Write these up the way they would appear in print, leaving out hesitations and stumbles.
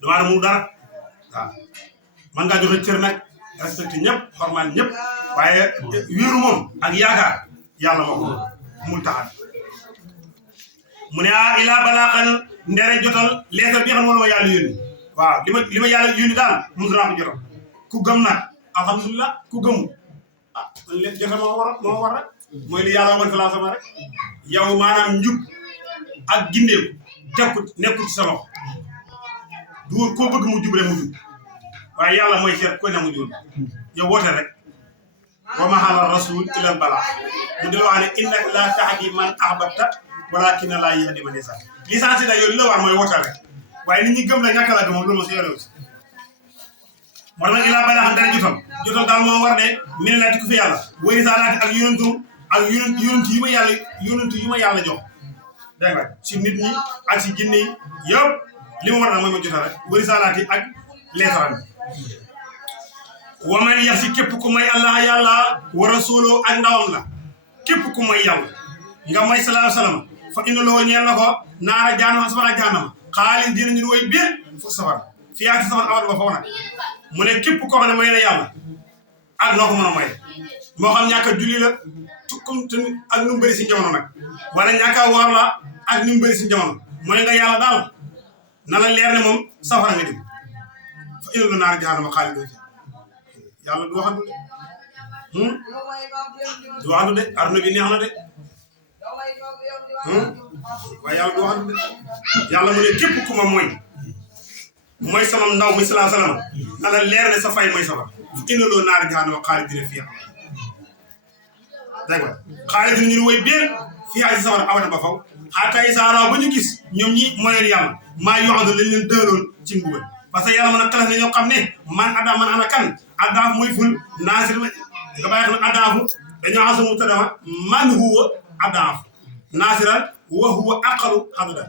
damaa demul dara waaw man ngaa joxe cër nag respecté ñëpp xormaan ñëpp waaye wéeru moom ak yaakaar yàlla moo ko mun taxal mu ne ilaa balaaxan ndere jotal leetar bi xam ne ma yàlla yónni waaw li ma yàlla yónni daal mun naa ko jotal ku gëm nag alhamdulilah ku gëmu jotal moo war rek mooy li yàlla waxoon salaa sama rek yow maanaam njub ak gindeeku nekkul ci sa loxo du koo bëgg mu jub rek mu jub waaye yàlla mooy seet koy na mu jub yow woote rek wa ma ala rasul illa al balaa mu di la wax ne innaka laa tahdi man ahbabta walakinna laa yahdi man yashaa licence da yow li la war mooy woote rek waaye nit ñi gëm la ñàkk la gëm loolu moo si yore aussi moo tax ilaa balaa xam dara jotal daal moo war de mi ne laati ku fi yàlla wari saa laati ak yonent yu ma yàlla jox dégg nga si nit ñi ak si jinne yi yëpp li ma war nag mooy ma jotal rek wari saa laati ak leetaram wa man yax si képp ku may allah yàlla wa rasuloo ak ndawam la képp ku may yàlla nga may sallallahu alayhi wasallam fa inna loo ñeel na ko naara jaanama safara jaanama xaalis dinañu woy biir fu safara fii ak si safara awat ba foofu nag mu ne képp koo xam ne may na yàlla ak noo ko mën a may moo xam ñàkk a julli la comme ak nu mu bëri si jamono nag wala ñàkk a woor la ak nu mu bëri si jamono mooy nga yàlla daal na la leer ne moom safara nga dem fa inna loo naara jaanama xaalis dina yàlla du waxantu de du waxantu de aduna bi neex na de waaye yàlla du waxantu de yàlla mu ne képp ku ma mooy sama ndaw muy salaa salaam na la leer ne sa fay mooy safara fu inna loo naari jaanama xaalis dina fii dégg nga xaalis dina ñu woy biir fii ay safara awata ba faw xaata yi saaraaw ba ñu gis ñoom ñi mooyal yàlla maa yoxando lañ leen dëloon ci mbugal parce que yàlla mën a xalas ne ñoo xam ne man addaa man ana kan addaaf mooy ful naasir nga bàyyi xam ne addaafu dañoo xasamu tadama man huwa addaaf naasiran wa huwa aqalu xadada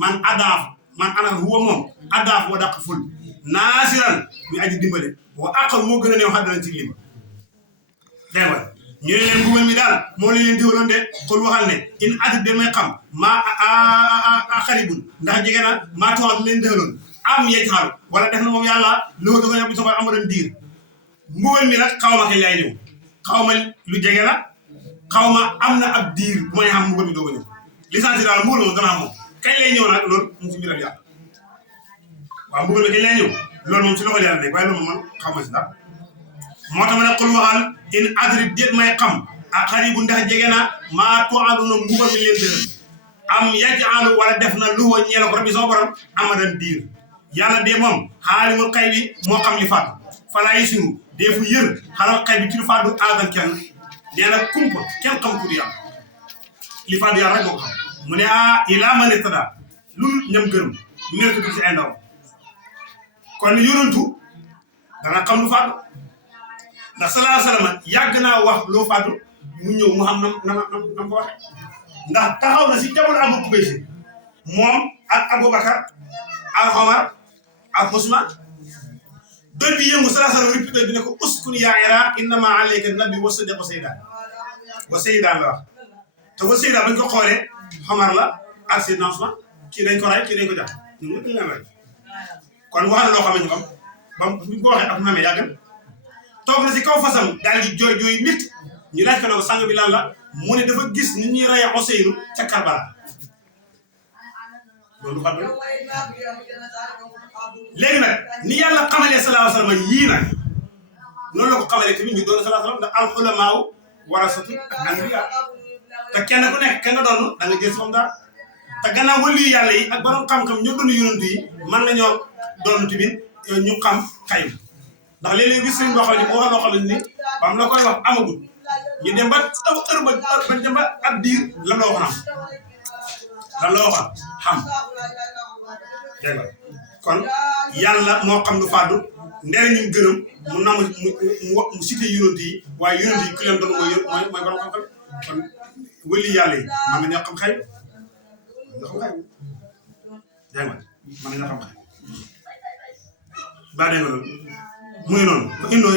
man addaaf man ana huwa moom addaaf wa daq ful naasiran mi aji dimbale wa aqalu moo gën a néew xaddalan ci lima dégg nga ñu ne leen mbugal mi daal moo leen diwaloon de xul waxal ne in atit den may xam maa xaribun ndax jege na maa tuwaat leen dëloon am yejxal wala def na moom yàlla loo doga ne bi soxla amadoon diir mbugal mi nag xaw ma kañ lay ñëw xaw ma lu jege la xaw ma am na ab diir bu may xam mbugal mi doog a ñëw licence daal mbugal moom dana am moom kañ lay ñëw nag loolu mu ci mbiram yàlla waaw mbugal mi kañ lay ñëw loolu moom ci loxo yàlla nekk waaye loolu moom man xaw ma si dara moo tax ma ne xul waxal in adri déet may xam ak xaribu ndax jege na maa tuaduna mbugal mi leen dëral am yaj'alu wala def na lu woo ñeel ko rabbi sama borom amadan diir yàlla de moom xaalimul xay bi moo xam li faatu falaa yasiru dee fu yër xalal xay bi ci lu faatu aadan kenn nee na kumpa kenn xam ku du yàlla li faatu yàlla rek moo ko xam mu ne ilaa man irtadaa lul ñam gërëm mérite bi ci ay ndaw kon yonantu dana xam lu faatu ndax sallallahu alayhi wa sallam yàgg naa wax loo faatu mu ñëw mu xam na ko waxe ndax taxaw na si jamono Abu Kubaysi moom ak Aboubacar ak Omar ak Ousmane doy bi yëngu sallallahu alayhi wa sallam répété bi ne ko uskun yaa Iraq innama alayka nabi wa siddiq wa sayyidan la wax te wa sayyidan bañ ko xoolee Omar la ak Seydina Ousmane kii dañ ko ray kii dañ ko jàpp ñun ñëpp dañ leen ray kon wax na loo xam ne ñu ba buñ ko waxee ak namee yàgg toog na si kaw fasam daal di jooy nit ñu laaj ko ne ko sang bi lan la mu ne dafa gis ni ñuy rey Ousseynou ca Karbala loolu xam nga léegi nag ni yàlla xamalee sallallahu alayhi wa sallam yii nag noonu la ko xamalee tamit ñu doon sallallahu alayhi wa sallam ndax al ulamaa warasatu anbiyaa te kenn ku nekk kenn nga doon da nga jël si moom daal te gannaaw waliyu yàlla yi ak borom xam-xam ñoo doon yonent yi mën nañoo doon tamit ñu xam xayma ndax léeg-léeg gis nañ boo xam ne boo xam loo xam ne ni bam la koy wax amagul ñu dem ba heure ba dem ba ab diir lan la waxoon lan la waxoon xam dégg nga kon yàlla moo xam lu fàddu ndere ñu gërëm mu nam mu cité yonent yi waaye yonent yi ku leen doon mooy borom xam-xam kon wëli yàlla yi mën nañoo xam xay nga xam xay dégg nga mën nañoo xam xay baa dégg nga loolu muy noonu fa innoo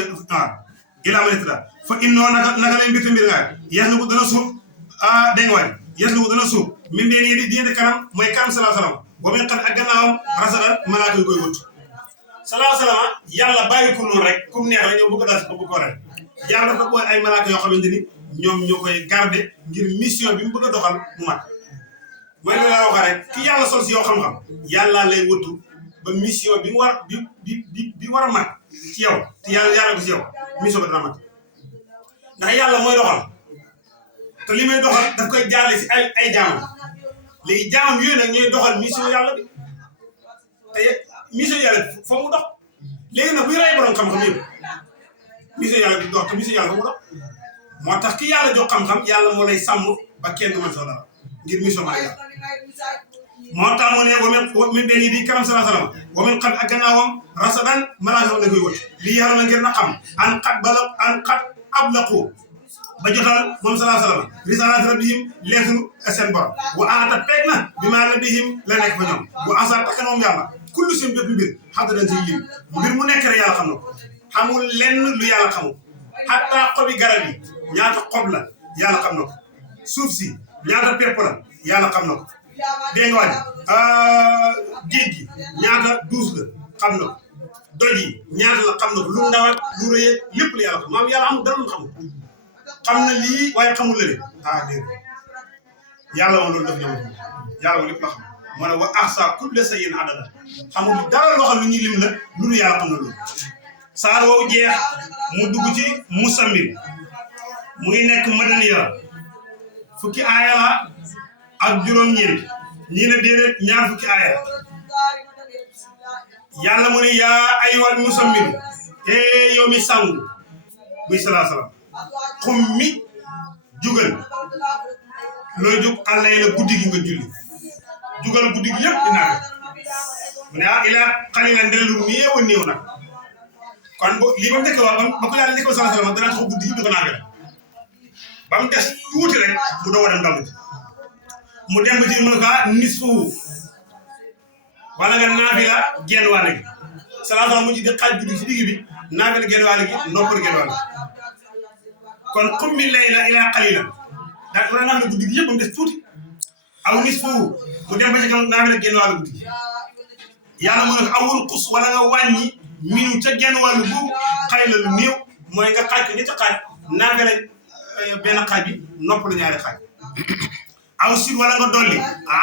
ilaa man irtadaa fa innoo naka lay mbir nga yees na ko dana suuf dégg nga waay yees na ko dana suuf min dee nii di kanam mooy kanam sallallahu alayhi wa sallam wa min qad ak gannaawam rasadan malaaka yu koy wut sallallahu alayhi wa sallam yàlla bàyyi ko noonu rek comme neex rek ñoo bëgg a daal ko bëgg ko rek yàlla dafa boole ay malaaka yoo xamante ni ñoom ñoo koy garder ngir mission bi mu bëgg a doxal mu mat mooy li la wax rek ki yàlla sol si yow xam-xam yàlla lay wëttu ba mission bi mu war bi war a mat ci yow te yàlla ko si yow mission ba dana mat ndax yàlla mooy doxal te li may doxal daf koy jaarale si ay jaamam léegi jaamam yooyu nag ñooy doxal mission yàlla bi te mission yàlla foo mu dox léegi nag buy rey borom xam-xam yëpp mission yàlla bi dox te mission yàlla foo mu dox moo tax ki yàlla jox xam-xam yàlla moo lay sàmm ba kenn du mën soo dara ngir mission ma yàlla moo tax mu ne wa min benn di karam sallallahu alayhi wa sallam wa min qad ak gannaawam rasadan malaaka la koy wët lii yàlla na ngir na xam an qad ablaqu ba jotal moom sallallahu alayhi wa sallam risalaat rabbihim leetru seen borom wa aata peeg na bi maa rabbihim la nekk fa ñoom wa asa takk na moom yàlla kullu seen bépp mbir xam dañ siy lim mbir mu nekk rek yàlla xam na ko xamul lenn lu yàlla xamul xatta xobi garab yi ñaata xob la yàlla xam na ko suuf si ñaata pepp la yàlla xam na ko dégg nga wàññi géej gi ñaata duus la xam na ko doj yi ñaata la xam na ko lu ndawat lu rëy lépp la yàlla xam maam yàlla amul dara lu xamul xam na lii waaye xamul la de dégg yàlla moom loolu daf ñëw yàlla moom lépp la xam moo ne wa ahsa kulla shay'in adada xamul dara loo xam lu ñuy lim la lu yàlla xam na loolu saar woowu jeex mu dugg ci musammil mu ngi nekk madaniya fukki aaya la ak juróom-ñeent ñii ne déedéet ñaar fukki aaya yàlla mu ne yaa ayyuhal musammil yow mi sangu muy salaa salaam xum mi jugal looy jug àllay la guddi gi nga julli jugal guddi gi yëpp dinaa mu ne ilaa qaliilan ndel lu néew a néew nag kon lii ba mu njëkk wax ba ko yàlla njëkk salaa salaam danaa taxaw guddi gi di ko naafila ba mu des tuuti rek mu doog a dem dallu mu dem ba ci mu ne ko nisfu wala nga naafila genn wàll gi salaa salaam mu ji di xaaj guddi si digg bi naafila genn wàll gi noppal genn wàll gi kon qummi layla ilaa qaliilan daa ko naafila guddi gi yëpp ba mu des tuuti aw nisfu mu dem ba ci kaw naafila genn wàll guddi yàlla mu ne ko awul xus wala nga wàññi minu ca genn wàll boobu xëy la lu néew mooy nga xaaj ko ñetti xaaj naafila benn xaaj bi noppalu ñaari xaaj aw sit wala nga dolli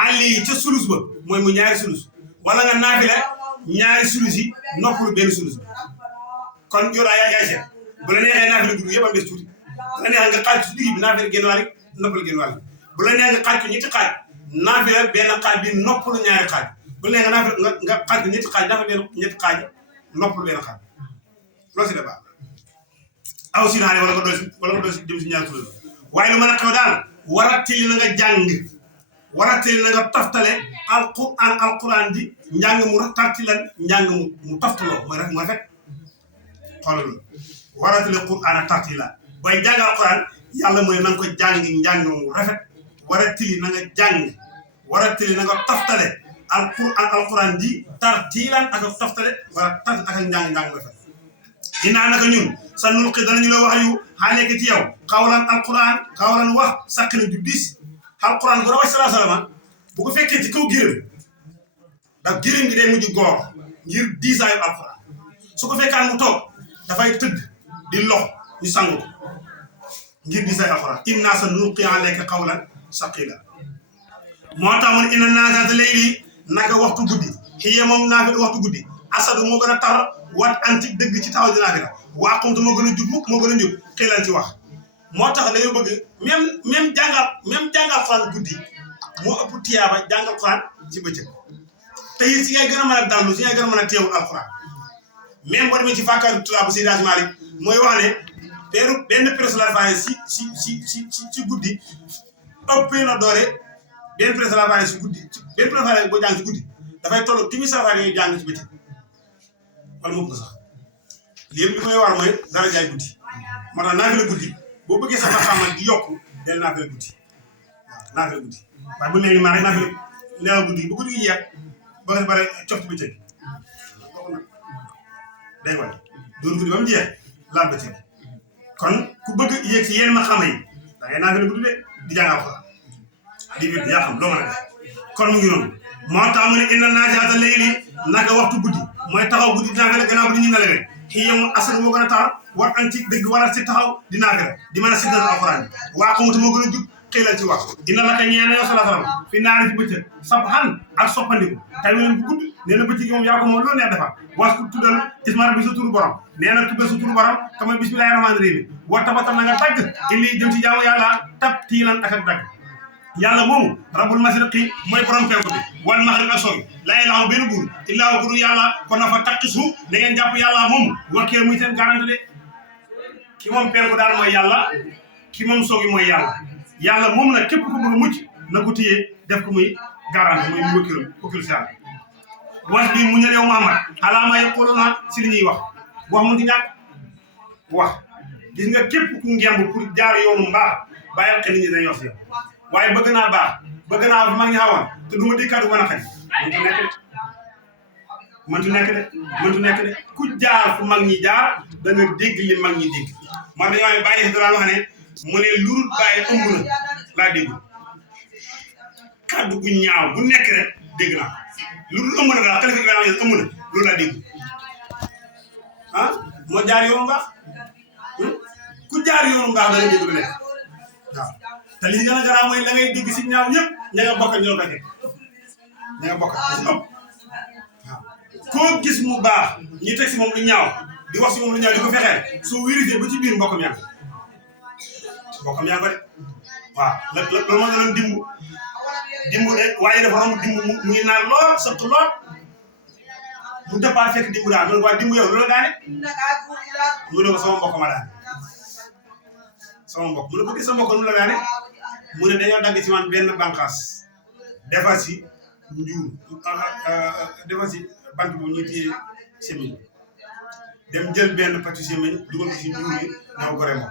ali ca sulus ba mooy mu ñaari sulus wala nga naafila ñaari sulus yi noppalu benn sulus bi kon yow daa yaay seet bu la neexee naafila guddi yëpp am des tuuti bu la neexee nga xaaj ci digg bi naafila genn wàll noppalu genn wàll bu la neexee nga xaaj ko ñetti xaaj naafila benn xaaj bi noppalu ñaari xaaj bu la neexee nga naafila nga xaaj ko ñetti xaaj naafila benn ñetti xaaj noppalu benn xaaj loolu si da baax aw si naane wala nga doon si jëm si ñaari sulus waaye lu mën a xew daal waratili na nga jàng waratili na nga toftale alquran di njàng mu tartilan njàng mu toftaloo mooy rafet xoolal loolu waratili quran tartila booy jàng alquran yàlla mooy na nga ko jàng njàng mu rafet waratili na nga jàng waratili na nga toftale alquran di tartilan ak toftale wala tart ak njàng mu rafet dinaa naka ñun sa nulqi danañu la wax yu xaale ki ci yow xawlan alquran xawlan wax sàkk na du diis alquran bu rawatina salaa salaam bu ko fekkee ci kaw gërëm ndax gërëm gi day mujj góor ngir diisaayu alquran su ko fekkaan mu toog dafay tëdd di lox ñu sangu ko ngir diisaayu alquran inna sa nulqi alayka xawlan saqila moo tax mun inna naasata layli naka waxtu guddi xiye moom naafila waxtu guddi asadu moo gën a tar wat anti dëgg ci taxaw dinaa fi la waa xamte moo gën a jub mukk moo gën a njub xiilan ci wax moo tax dañoo bëgg même jàngal xuraan guddi moo ëpp tiyaaba jàngal xuraan ci bëccëg te it si ngay gën a mën a dallu si ngay gën a mën a teewul alxuraan même boo demee ci fàkkaar tulaa bu Seydi Hadji Malick mooy wax ne benn presse la faye si guddi ëppee na doore benn presse la faye si guddi benn presse la faye boo jàng si guddi dafay toll timi sa faye yooyu jàng ci bëccëg wala moom ko sax léegi li koy war mooy dara jaay guddi moo tax naafila guddi boo bëggee sax ma xamal di yokku del naafila guddi waaw naafila guddi waaye bu mel ni maa rek naafila nelaw guddi bu guddi gi jeex ba nga bare cof ci bëccëg day wàll doon guddi ba mu jeex laal bëccëg kon ku bëgg yéeg si yenn ma xama yi da ngay naafila guddi de di jàngal ko di wér yaa xam loo mën a def kon mu ngi noonu moo tax mu ne inna naasi'ata layli naka waxtu guddi mooy taxaw guddi dinaa fekk gannaaw bu nit ñi nelawee hiya moom asr moo gën a tar war an ci dëgg wala ci taxaw dinaa fekk di mën a siddal alxuraan waa xamutu moo gën a jub xëylal ci wax dina la ka ñeene yow sallallahu alayhi wasallam fi naari ci bëccëg sabhan ak soppandiku tay wen bu gudd nee na bëccëg moom yaa ko moom loolu neex defar was ku tuddal isma bi sa turu borom nee na tuddal sa turu borom te mooy bismillahir rahmanir rahim wa tabatal na nga tagg illi jëm ci jaamu yàlla tab tiilan ak dagg yàlla moomu rabbul mashriqi mooy borom penku bi wal maghrib ak sowi laa ilaaha benn buur illaa huwa yàlla kon na fa taqisu da ngeen jàpp yàlla moomu wakkee muy seen garanti de ki moom penku daal mooy yàlla ki moom sowi mooy yàlla moom nag képp ku bëgg a mucc na ko téye def ko muy garanti muy wakkil si yàlla wax bi mu ñëw Muhammad alaama yaquluna si li ñuy wax mun di ñàkk wax gis nga képp ku ngemb pour jaar yoonu mbaax bàyyil xel nit ñi dañuy wax si yow waaye bëgg naa baax bëgg naa mag ñi xawoon te du ma di kaddu mën a xañ mëntu nekk de ku jaar fu mag ñi jaar da nga dégg li mag ñi dégg moo dañoo ne bàyyi si daan wax ne mu ne lurut bàyyi ëmb na laa déggul kaddu gu ñaaw bu nekk rek dégg naa lu dul ëmb na daal xalifa Ibrahima ëmb na loolu laa dégg ah moo jaar yoonu mbaax ku jaar yoonu mbaax da nga dégg lu nekk waaw te li gën a garaaw mooy la ngay dégg si ñaaw ñëpp ña nga bokk ñoo ko teg ña nga bokk si ëpp waaw koo gis mu baax ñi teg si moom lu ñaaw di wax si moom lu ñaaw di ko fexeel soo vérifié ba ci biir mbokkam yaa ko de waaw loolu moo doon dimbu de waaye dafa romb dimbu mu ngi naan lool sëq lool mu départ fekk dimbu daal loolu waa dimbu yow loolu daane mu ne ko sama mbokk ma daane sama mbokk mu ne ko gis sa mbokk nu la daane mu ne dañoo dagg ci man benn bànqaas defar si njuur defar si bant bu ñuy téye semiñ dem jël benn pàccu semiñ dugal ko si njuur yi naw gore moom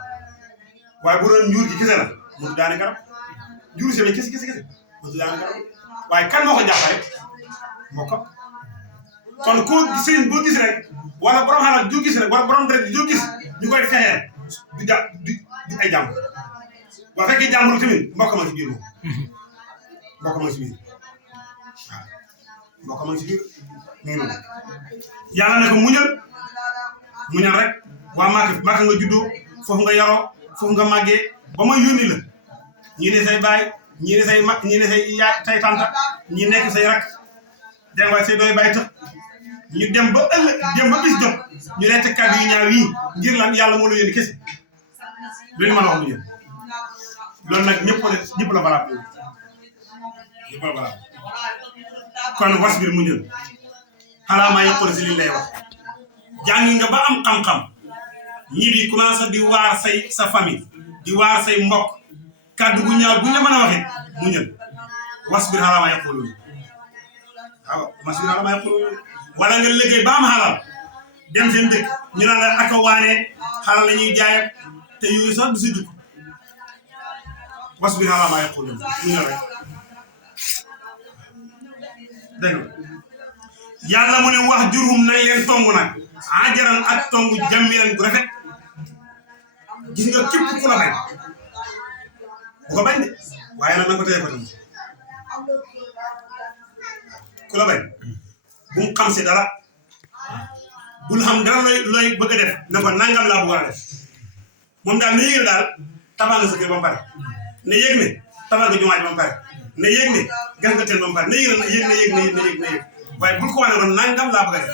waaye bu doon njuur gi kese la mu daane garab njuur semiñ kese mu daane garab waaye kan moo ko jàppale mbokk kon ko sëriñ boo gis rek wala borom xalaat ju gis rek wala borom deret ju gis ñu koy fexeel du ay jàmbur boo fekkee jàmbur tamit mbokk ma ci biir moom mbokk ma ci biir waaw mbokk ma ci biir mu ngi noonu yàlla ne ko muñal rek waa Màkka nga juddoo foofu nga yaroo foofu nga màggee ba ma yónni la ñii ne say baay ñii ne say mag ñii ne say yaay say tanta ñii nekk say rak dégg nga say doy baay tax ñu dem ba ëllëg dem ba bis jot ñu lay teg kàddu yu ñaaw yi ngir lan yàlla moo la yónni kese loolu mën a wax mu jël loolu nag ñëpp la balaa kon wasbir mu jël xanaa maa yëpp si liñ lay wax jàngi nga ba am xam-xam ñi di commencé di waar sa famille di waar say mbokk kàddu gu ñaaw bu ñu la mën a waxee mu jël wasbir xanaa maa yëpp waaw wasbir xanaa maa yëpp wala nga liggéey ba am xalal dem seen dëkk ñu naan la ak a waane xalal la ñuy jaay te yooyu sax du si dugg wasbir alaa maa yaquuluun mu ñëw rek dégg nga yàlla mu ne wax jurhum nañ leen tong nag ajaran ak tong jamilan gu rafet gis nga képp ku la bañ bu ko bañ de waaye nag na ko téye ko tam ku la bañ bu mu xam si dara bul xam dara looy bëgg a def na ko nangam laa bëgg a def moom daal na yëgal daal tabax nga sa kër ba mu pare na yëg ne tabax nga jumaa ji ba mu pare na yëg ne gas nga teen ba mu pare na yëg waaye bul ko wane ko nangam laa bëgg a def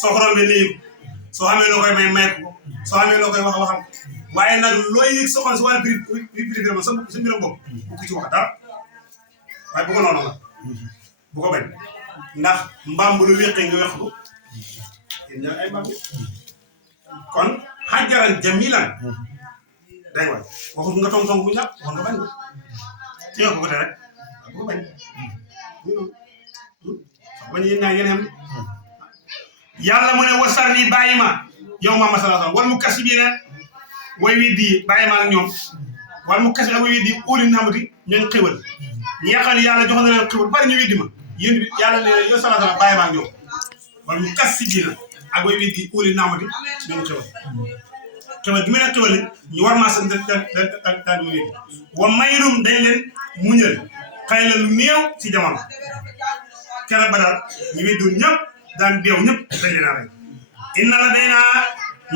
soo ko rombee na yëg soo xamee loo koy may ko soo xamee loo koy waxal waaye nag looy yëg soxal si wàllu privé ma sa mbiram bopp bu ko ci wax dara waaye bu ko noonu la bu ko bañ ndax mbaam bu lu wéqee nga weq ko yéen ñaar ay mbaam kon xajaran jamilan dégg nga waxut nga tong bu ñàkk wax nga bañ ko ci nga ko côté rek bu ko bañ bañ yéen ñaar ngeen xam yàlla mu ne wasar ni bàyyi ma yow Muhammad sallallahu alayhi wa sallam wal mu kasi bii ne way wi di bàyyi ma ak ñoom wal mu kasi ak way wi di óoli naamati ñooñ xéwal ñi nga xam ne yàlla jox na leen xéwal bari ñu weddi ma yéen bi yàlla ne yow sallallahu alayhi wa sallam bàyyi ma ak ñoom wal mu kasi bii na ak way wi di óoli naamati ñooñ xéwal xéwal gi ma leen xéwal ñu war maa sant daal di ma wéddi wa mayrum dañ leen muñal xëy na lu néew ci jamono keroog Badar ñu weddoon ñëpp daan deew ñëpp dañ leen a rey inna la day naa